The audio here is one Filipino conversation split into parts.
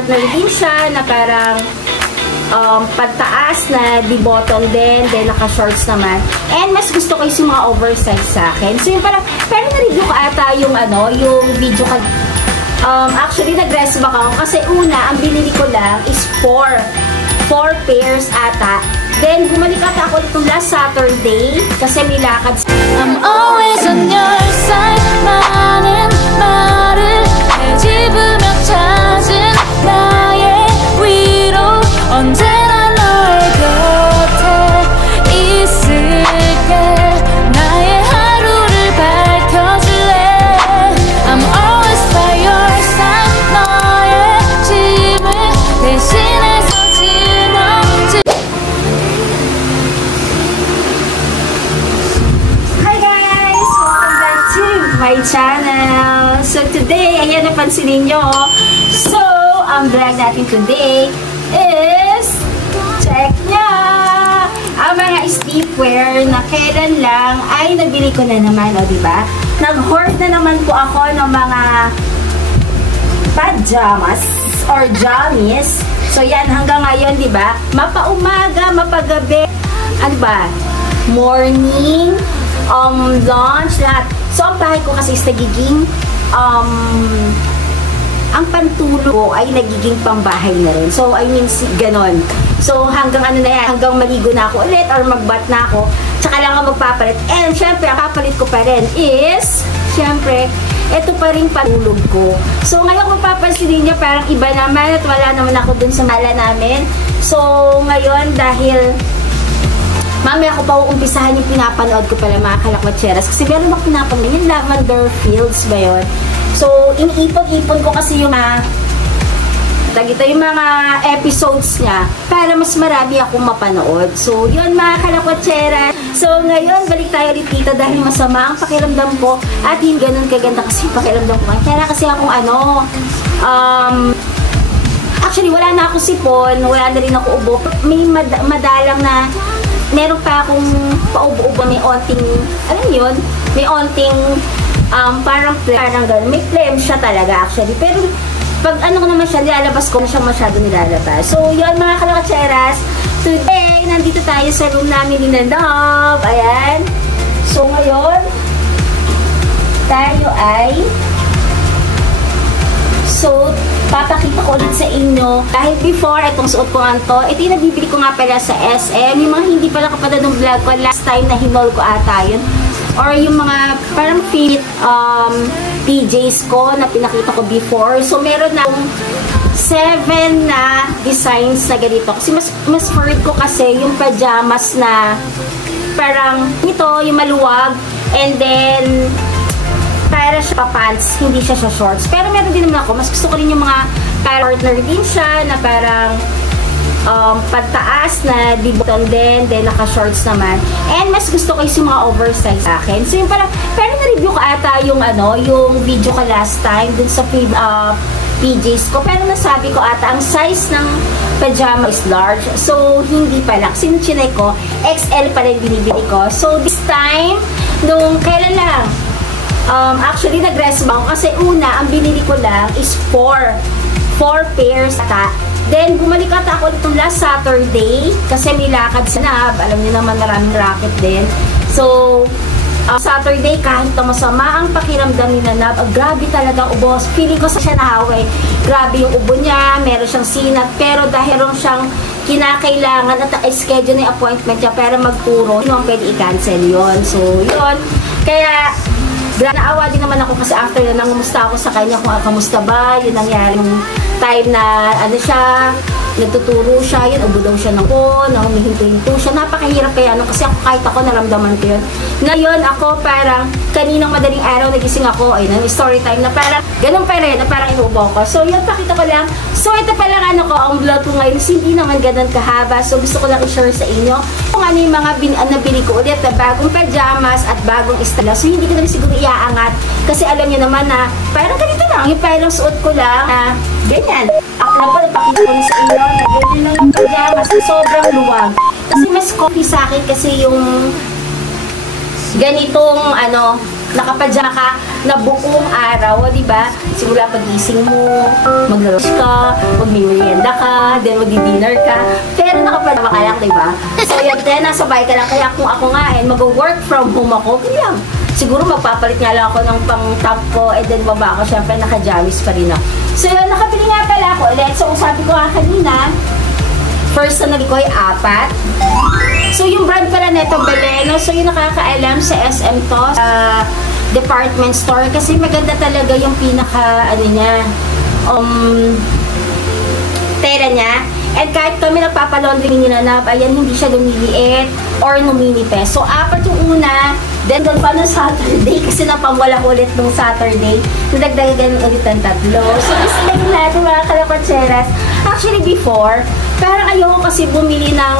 partner din siya na parang pagtaas na di-bottom din, then naka-shorts naman. And mas gusto ko yung mga oversize sa akin. So yung parang, pero na-review ko ata yung yung video ko. Actually, nag-dress back ako kasi una, ang binili ko lang is 4 pairs ata. Then, bumalik ata ako itong last Saturday kasi may lakad. I'm always on your side. 많은 말을 해집으며 찾은 나의 위로 언제나 널 곁에 있을게. 나의 하루를 밝혀줄래. I'm always by your side. 너의 짐을 대신해서 짊어질. Hi guys! Welcome back to my channel. So today, ayan napansin ninyo. So, ang vlog natin today is, check nyo, ang mga sleepwear na kailan lang ay nabili ko na naman, o diba? Nag-hoard na naman po ako ng mga pajamas or jammies. So yan, hanggang ngayon, diba? Mapaumaga, mapagabi, ano ba? Morning, lunch, lahat. So ang bahay ko kasi is nagiging ang pantulog ko ay nagiging pambahay na rin. So, I mean, ganon. So, hanggang ano na yan, hanggang maligo na ako ulit or magbat na ako, tsaka lang ako magpapalit. And, syempre, ang papalit ko pa rin is, syempre, ito pa rin pantulog ko. So, ngayon kung papansin niyo, parang iba naman at wala naman ako dun sa mala namin. So, ngayon, dahil mamaya ako pa uumpisahan yung pinapanood ko pala mga kalakwatseras. Kasi meron ako pinapanood yung Lavender Fields ba yun? So, iniipon-ipon ko kasi yung yung mga episodes niya para mas marami akong mapanood. So, yun mga kalakwatseras. So, ngayon, balik tayo ulit dito dahil masama ang pakiramdam ko at hindi ganun kaganda kasi pakiramdam ko. Kaya kasi akong actually, wala na akong sipon, wala na rin ako ubo. May madalang na meron pa akong paubo-ubo, may onting, alam yun, may onting, parang gano'n. May phlegm siya talaga actually. Pero, pag ano ko naman siya, nilalabas ko na siya masyado nilalabas. So, yun mga kalakatseras. Today, nandito tayo sa room namin ni Nanob. Ayan. So, ngayon, tayo ay papakita ko ulit sa inyo. Dahil before, itong suot ko nga to, ito yung nabibili ko nga pala sa SM. Yung mga hindi pala kapatid ng vlog ko, last time na hinol ko ata yun. Or yung mga parang fit PJs ko na pinakita ko before. So, meron na 7 na designs na ganito. Kasi mas favorite ko kasi yung pajamas na parang ito, yung maluwag. And then, para siya pa-pants, hindi siya shorts. Pero meron din naman ako, mas gusto ko rin yung mga partner din siya na parang pagtaas na di-button din, then naka-shorts naman. And mas gusto ko yung mga oversize sa akin. So yung parang, pero na-review ko ata yung yung video ko last time dun sa PJs ko. Pero nasabi ko ata, ang size ng pajama is large. So, hindi pala. Kasi nung chinay ko, XL pala yung binibili ko. So, this time, nung kailan lang, actually, nag-dress ba ako? Kasi una, ang binili ko lang is 4 pairs ata. Then, bumalik ata ako itong last Saturday kasi may lakad sa NAB. Alam niyo naman, maraming racket din. So, Saturday, kahit na masama ang pakiramdam ni Nanab, grabe talaga ubo. Feeling ko sa siya nahaway. Grabe yung ubo niya, meron siyang sinat, pero dahil meron siyang kinakailangan at schedule na yung appointment niya para magturo, yun ang pwede i-cancel yun. So, yun. Kaya, naawa din naman ako kasi after na nangumusta ako sa kanya kung kamusta ba, yun nangyari yung time na ano siya, nagtuturo siya, yun, ubo daw siya ng humihinto-hinto siya. Napakahirap kaya ano, kasi ako kahit ako naramdaman ko yun. Ngayon ako parang kaninang madaling araw nagising ako, ayun, story time na parang ganun pa rin, na parang inuubo ko. So yun, pakita ko lang. So ito pa lang ano ko, ang vlog ko ngayon, hindi naman ganun kahaba. So gusto ko lang i-share sa inyo kung ano yung mga nabili ko ulit na bagong pajamas at bagong estilo. So hindi ko na siguro iaangat kasi alam niyo naman na parang ganito lang, yung parang suot ko lang na ganyan. Ako na pa, pakita ko sa inyo na ganyan lang yung pajamas na sobrang luwag. Kasi mas comfy sa akin kasi yung ganitong ano, nakapadya ka na buong araw, di ba? Simula pagising mo, maglalos ka, magmimerienda ka, then magdi-dinner ka, pero nakapadya ka lang, di ba? So yun, then nasa bahay ka lang, kaya kung ako nga, mag-work from home ako, kaya siguro magpapalit nga lang ako ng pang-top ko, and then baba ako, syempre naka-jammies pa rin ako. So yun, nakabili nga pala ako ulit. So sabi ko nga kanina, first na nabili ko ay 4. So yung brand pala neto, Baleno. So yung nakakaalam sa SM to, sa department store, kasi maganda talaga yung pinaka, ano niya, tela niya. And kahit kami nagpapalaundry nilalap, ayan, hindi siya lumiliit or numinipes. So 4 yung una, then doon pa ng Saturday, kasi napamwala ko ulit nung Saturday, nadagdagan ulit ng 3. So islagin natin mga kalapatseras. Actually before, parang ayoko kasi bumili ng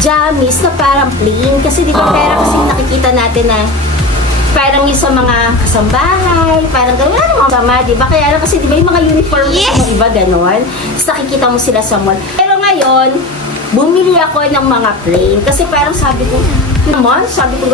jammies na parang plain. Kasi di ba pera kasi nakikita natin na parang yung sa mga kasambahay, parang gano'n, wala namang tama, di ba? Kaya lang kasi di ba yung mga uniform ng iba gano'n, tapos nakikita mo sila sa mall. Pero ngayon, bumili ako ng mga plain. Kasi parang sabi ko,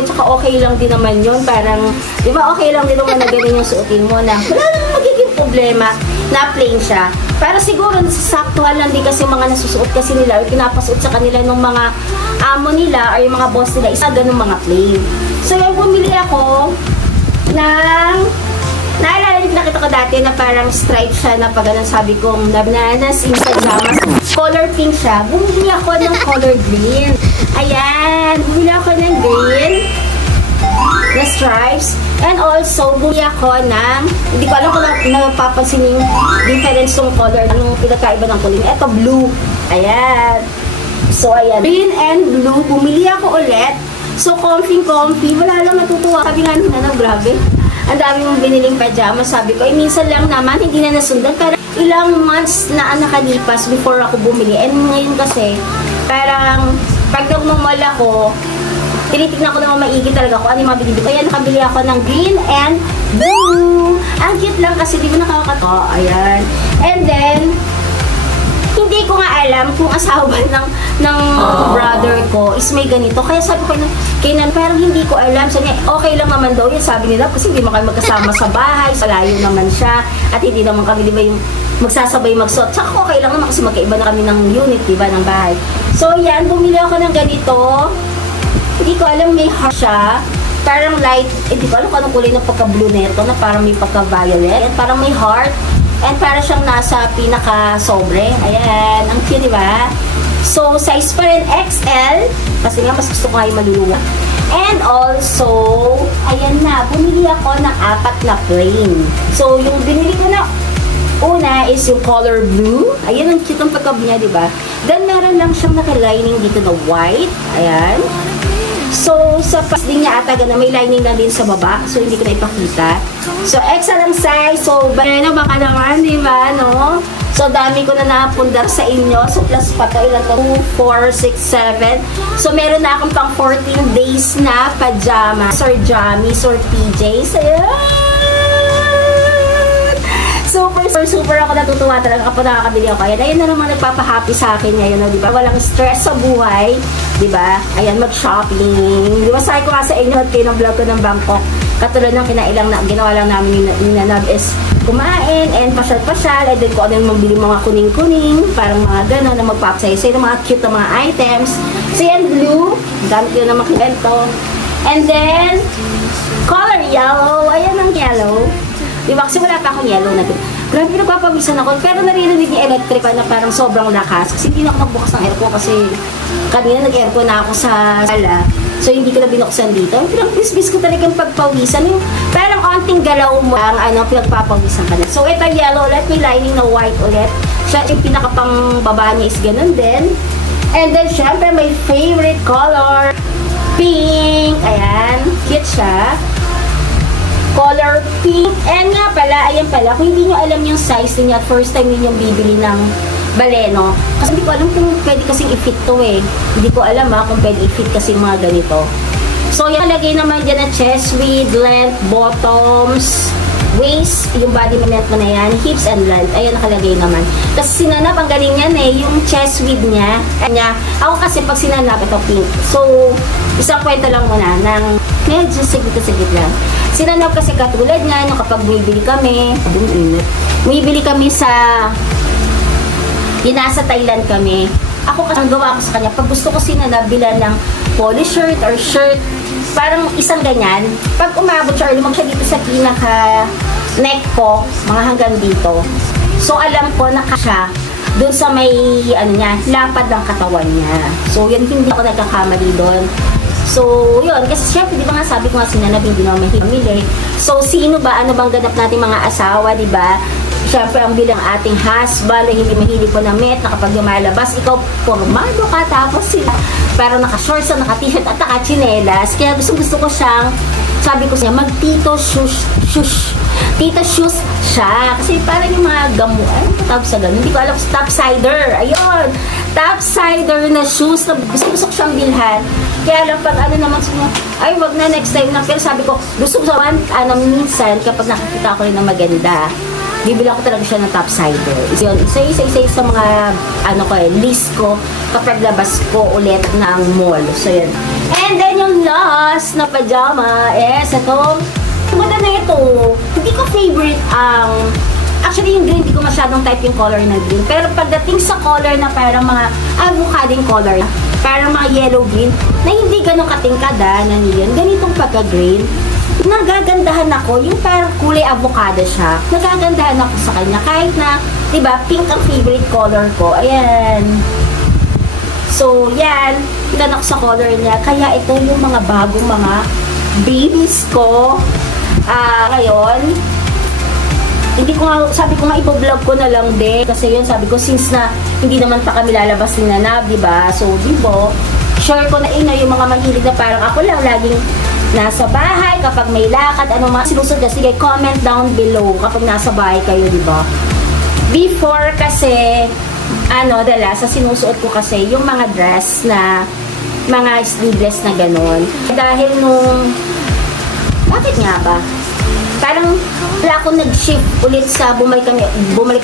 tsaka okay lang din naman yun. Parang, di ba okay lang din naman na gano'n yung suotin mo na wala namang magiging problema na plain siya. Para siguro nasasaktuhan lang din kasi mga nasusuot kasi nila or pinapasuot sa kanila ng mga amo nila or yung mga boss nila, isa ganun mga plain. So yung bumili ako ng, naalala niyo nakita ko dati na parang stripe siya na pag ganun sabi kong bananas in pajamas, color pink siya. Bumili ako ng color green. Ayan, bumili ako ng green na stripes. And also, bumili ako ng, hindi ko alam kung napapansin yung difference ng color, anong pinakaiba ng kulay. Ito, blue. Ayan. So, ayan. Green and blue. Bumili ako ulit. So, comfy. Wala lang natutuwa. Sabi nga nung grabe. Ang dami mong biniling pajamas. Sabi ko, minsan lang naman, hindi na nasundan. Pero ilang months na nakalipas before ako bumili. And ngayon kasi, parang, pag nagmamall ako, tinitignan ko naman maigi talaga kung ano yung mabili ko. Kaya nakabili ako ng green and blue. Ang cute lang kasi, di ba nakakatawa? Ayan. And then, hindi ko nga alam kung asawa ng brother ko is may ganito. Kaya sabi ko kay Nan, parang hindi ko alam. Sabi niya, okay lang naman daw yun, sabi nila, kasi hindi mo kayo magkasama sa bahay, sa layo naman siya, at hindi naman kami, di ba, yung magsasabay magsuot. Tsaka okay lang naman kasi magkaiba na kami ng unit, di ba, ng bahay. So, yan, bumili ako ng ganito. Hindi ko alam, may heart siya. Parang light, hindi ko alam kung anong kulay ng pagka-blue neto, na parang may pagka-violet. And parang may heart. And parang siyang nasa pinaka-sobre. Ayan, ang cute, di ba? So, size pa rin XL. Kasi nga, mas gusto ko nga yung maluluwa. And also, ayan na, bumili ako ng 4 na plain. So, yung binili ko na una is yung color blue. Ayan, ang cute ang pagka-blue niya, di ba? Then, meron lang siyang naka-lining dito na white. Ayan. So, sa pas din niya ata na may lining lang din sa baba. So, hindi ko na ipakita. So, extra lang size. So, Baleno, baka naman, di ba, no? So, dami ko na napundar sa inyo. So, plus pa to, ilan to? 2, 4, 6, 7. So, meron na akong pang 14 days na pajamas or jammies or PJs. Ayan! Super ako natutuwa talaga kapag nakakabili ako. Ayan, ayun na naman nagpapahappy sa akin ngayon, no? Di ba? Walang stress sa buhay, di ba? Ayan, mag-shopping. Di ba, sabi ko nga sa inyo, at kino-vlog ko ng Bangkok, katulad ng kinailang na, ginawa lang namin yung nanab is kumain and pasyal-pasyal, and then kung ano yung mabili mga kuning-kuning, parang mga gano'n na magpapasay-say ng mga cute na mga items. So, yan, blue. Gamit yun na makibento. And then, color yellow. Ayan ang yellow. Di ba? Kasi wala pa akong yellow na. Grabe, nagpapawisan ako. Pero naririnig yung electric na parang sobrang lakas. Kasi hindi na ako magbukas ng aircon kasi kanina nag-aircon na ako sa sala. So, hindi ko na binuksan dito. Pero bis ko talaga yung pagpawisan. Yung parang onting galaw mo ang pinagpapawisan ka na. So, ito yellow ulit. May lining na white ulit. Siya, yung pinakapang baba niya is ganun din. And then, syempre, my favorite color, pink. Ayan. Cute siya. Color pink. And nga pala, ayan pala, kung hindi nyo alam yung size niya at first time niyo bibili ng Baleno, kasi hindi ko alam kung pwede kasing i-fit to eh. Hindi ko alam kung pwede i-fit kasi mga ganito. So, yung lagay naman dyan na chest width, length, bottoms, waist, yung body movement mo na yan, hips and length, ayan nakalagay naman. Kasi sinanap, ang galing yan yung chest width niya. Ako kasi pag sinanap, ito pink. So, isang kwento lang muna ng medyo sigit lang. Sinanap kasi katulad nga, yung kapag bumibili kami sa, nasa Thailand kami, ako kasi ang gawa ko sa kanya, pag gusto ko sinanap, bilan ng polo shirt or shirt, parang isang ganyan, pag umabot siya or lumag siya dito sa pinaka neck ko, mga hanggang dito, so alam ko na siya dun sa may lapad ng katawan niya. So yun, hindi ako nagkakamali doon. So yun, kasi syempre di ba nga sabi ko nga sinanap, hindi naman mahimili. So sino ba, ano bang ganap natin mga asawa, di ba? Siyempre, ang bilang ating husband na hindi mahilig po na met, na kapag lumalabas, ikaw formado ka, tapos sila parang naka-shorts, naka-t-shirt at naka-chinelas. Kaya gusto ko siyang, sabi ko siya, mag-tito shoes siya. Kasi parang yung mga gamo, ano tawag sa ganun? Hindi ko alam, topsider. Ayun! Topsider na shoes na gusto ko siyang bilhan. Kaya lang pag naman siya, ay wag na next time na. Pero sabi ko, gusto ko sa minsan kapag nakikita ko rin na maganda, bibilang ko talaga siya ng topsider. Yun, isa sa mga list ko kapag labas ko ulit ng mall. So yun. And then yung last na pajama is itong maganda na ito. Hindi ko favorite actually yung green, hindi ko masyadong type yung color na green. Pero pagdating sa color na parang mga avocado color, parang mga yellow green, na hindi ganun katingkada na niyan, ganitong pagka-green, nagagandahan ako, yung parang kulay avocado siya, nagagandahan ako sa kanya, kahit na, diba, pink ang favorite color ko, ayan. So, yan, itan ako sa color niya, kaya ito yung mga bagong mga babies ko, ngayon, hindi ko nga, sabi ko nga ipo-vlog ko na lang din, kasi yun, sabi ko, since na hindi naman pa kami lalabas ni Nanab, diba, so, diba, sure ko na yung mga mahilig na parang ako lang, laging nasa bahay, kapag may lakad, mga sinusunod na, sige, comment down below kapag nasa bahay kayo, di ba? Before kasi, sa sinusuot ko kasi, yung mga dress na, mga sleeveless na ganon. Dahil bakit nga ba? Parang, wala akong nag-shift ulit sa, bumalik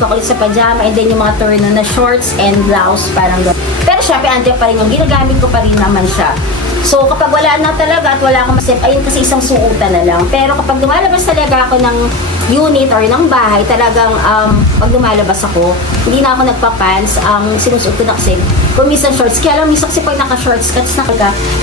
ako ulit sa pajama, and then yung mga turn na shorts and blouse, parang ganon. Pero syempre, andyan pa rin yung ginagamit ko pa rin naman siya. So, kapag wala na talaga at wala akong masip, ayun kasi isang suotan na lang. Pero kapag lumalabas talaga ako ng unit or ng bahay, talagang pag lumalabas ako, hindi na ako nagpa-pants. Sinusuot ko na kasi kung minsan shorts. Kaya lang minsan kasi pag naka-shorts,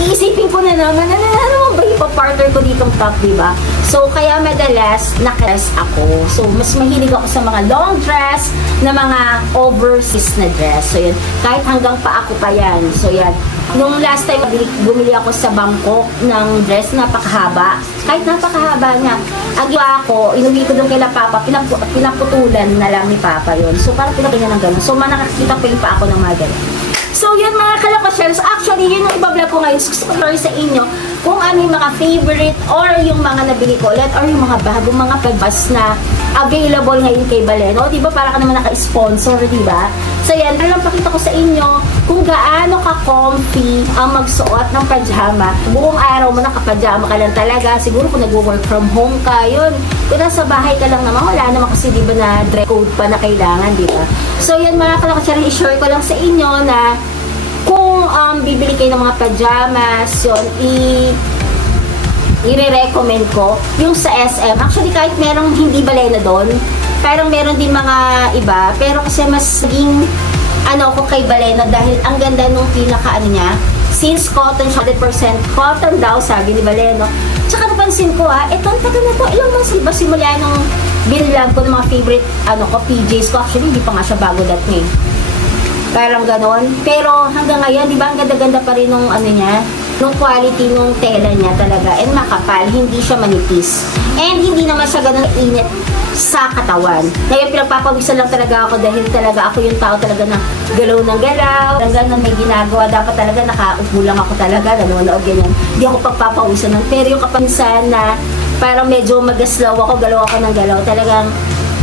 iisipin ko na naman, ano ba yung partner ko ditong top, diba? So, kaya madalas naka-dress ako. So, mas mahilig ako sa mga long dress na mga overseas na dress. So, yun. Kahit hanggang paa ko pa yan. So, yan. Nung last time, bumili ako sa Bangkok ng dress, napakahaba. Kahit napakahaba niya, ang ginawa ko, inuwi ko doon kay Papa, pinaputulan na lang ni Papa yun. So, parang pinagay niya ng gano'n. So, nakakita pa yung pa ako ng mga gano'n. So, yun mga kalakasyares. Actually, yun yung ibablog ko ngayon. Gusto ko sa inyo kung ano yung mga favorite or yung mga nabili ko ulit or yung mga bagong mga pagbas na available ngayon kay Baleno. Diba? Para ka naman naka-sponsor, diba? So, yan. Alam, pakita ko sa inyo kung gaano ka-comfy ang magsuot ng pajama. Buong araw mo nakapajama ka lang talaga. Siguro kung nag-work from home ka, yun. Kung nasa bahay ka lang naman, wala naman kasi diba na dress code pa na kailangan, diba? So, yan mga kalakasyares. I-share ko lang sa inyo na kung bibili kayo ng mga pajamas, yun, i-recommend ko yung sa SM. Actually, kahit merong hindi Baleno doon, parang meron din mga iba, pero kasi mas naging ko kay Baleno dahil ang ganda nung niya, since cotton, 100% cotton daw, sabi ni Baleno. Tsaka napansin ko etong tagal na to, ilang months diba simula nung binilab ko ng mga favorite ko, PJs ko. Actually, hindi pa nga siya bago dating. Parang ganon. Pero hanggang ngayon, di ba, ang ganda-ganda pa rin nung niya, nung quality nung tela niya talaga. And makapal, hindi siya manipis. And hindi naman siya ganon init sa katawan. Ngayon, pinagpapawisan lang talaga ako dahil talaga ako yung tao talaga na galaw ng galaw. Hanggang may ginagawa, dapat talaga nakaupo lang ako talaga, nanonood ganyan. Hindi ako pagpapawisan ng. Pero yung kapansan na parang medyo magaslaw ako, galaw ako ng galaw, talagang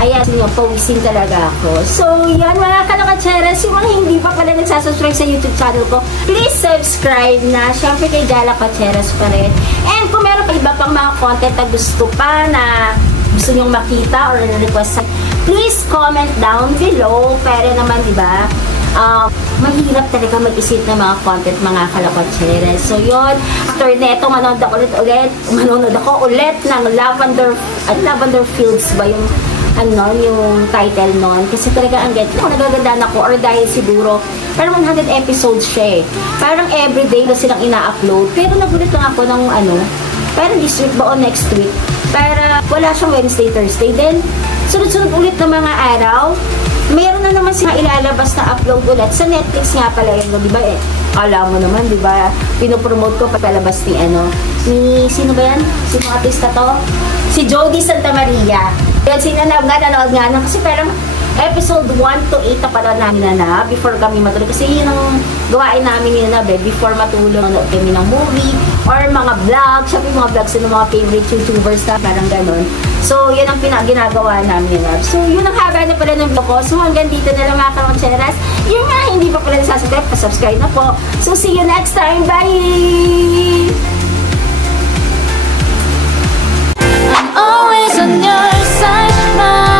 ayan, pawisin talaga ako. So, yan mga kalakatseres, yung mga hindi pa pala nagsasubscribe sa YouTube channel ko, please subscribe na. Siyempre kay Jala Katseres pa rin. And kung meron pa iba pang mga content na gusto pa na gusto nyong makita or request, please comment down below. Pero naman, di ba, mahirap talaga mag-isip ng mga content, mga kalakotseres. So yun, after neto, manonood ako ulit ng Lavender Fields ba yung yung title nun. Kasi talaga ang ganda. Kung nagagandaan ako, or dahil siguro, parang 100 episodes siya eh. Parang everyday na silang ina-upload. Pero nagulit lang ako ng parang this week ba o next week. Para wala siyang Wednesday, Thursday. Then, sunod-sunod ulit ng mga araw, mayroon na naman silang ilalabas na upload ulit. Sa Netflix nga pala yun, di ba eh? Alam mo naman, di ba? Pinopromote ko pagkalabas ni sino ba yan? Sino artista to? Si Jody Santa Maria. Yan, nanood nga na. Kasi parang episode 1 to 8 na pala namin na before kami matulog. Kasi yun ang gawain namin yun na before matulog. Nanood kami ng movie or mga vlogs. Sabi mga vlogs ng mga favorite YouTubers na parang ganun. So, yun ang ginagawa namin yun. So, yun ang haba na pala ng vlog ko. So, hanggang dito na lang mga kalakotseres. Yung nga, hindi pa pala nasasubscribe, pa-subscribe na po. So, see you next time. Bye! Always on your side,